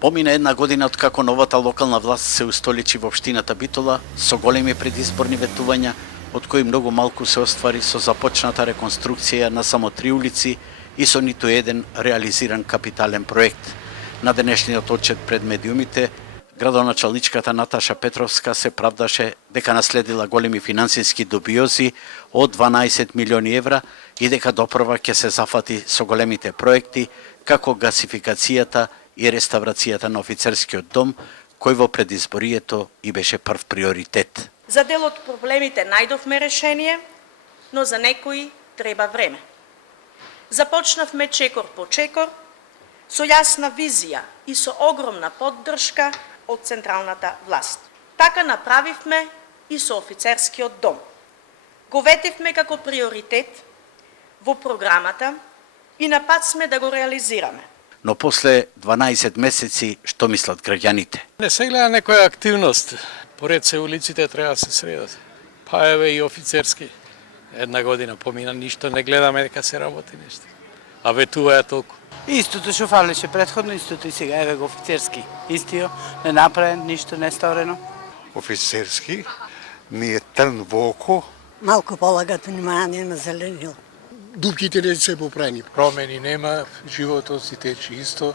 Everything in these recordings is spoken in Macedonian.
Помина една година од како новата локална власт се устоличи во општината Битола со големи предизборни ветувања, од кои многу малку се оствари со започната реконструкција на само 3 улици и со ниту еден реализиран капитален проект. На денешниот отчет пред медиумите, градоначалничката Наташа Петровска се правдаше дека наследила големи финансиски добиози од 12 милиони евра и дека допрва ќе се зафати со големите проекти, како гасификацијата и реставрацијата на офицерскиот дом, кој во предизборието и беше прв приоритет. За дел од проблемите најдовме решение, но за некои треба време. Започнавме чекор по чекор, со јасна визија и со огромна поддршка од централната власт. Така направивме и со офицерскиот дом. Го ветивме како приоритет во програмата и на пат сме да го реализираме. Но после 12 месеци, што мислат граѓаните? Не се гледа некоја активност. Поред се улиците треба да се средат. Па еве и офицерски. Една година помина, ништо не гледаме дека се работи нешто. А ветува е толку. Истото што фалеше претходно, истото и сега, еве го офицерски. Истиот, не направен, ништо не сторено. Офицерски, ми е трн во око. Малку полагате внимание на зеленил. Дупките не се поправени. Промени нема, животот си тече исто.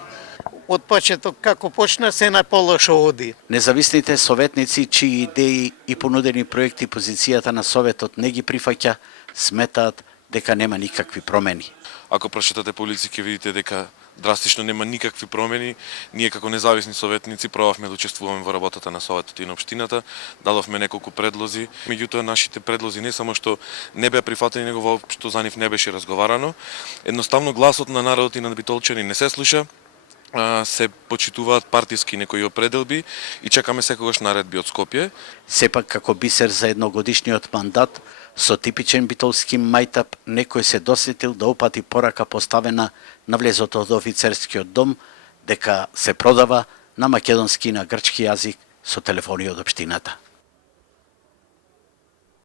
Од почеток како почна се на полошо оди. Независните советници, чии идеи и понудени проекти позицијата на Советот не ги прифаќа, сметаат дека нема никакви промени. Ако прошетате по улици ќе видите дека драстично нема никакви промени. Ние како независни советници пробавме да учествуваме во работата на Советот и на општината, дадовме неколку предлози. Меѓутоа нашите предлози не само што не беа прифатени, него воопшто за нив не беше разговарано. Едноставно гласот на народот и на битолчани не се слуша. Се почитуваат партиски некои определби и чекаме секогаш наредби од Скопје. Сепак како бисер за едногодишниот мандат, со типичен битолски мајтап, некој се досетил да упати порака поставена на влезото од офицерскиот дом, дека се продава на македонски и на грчки јазик со телефони од општината.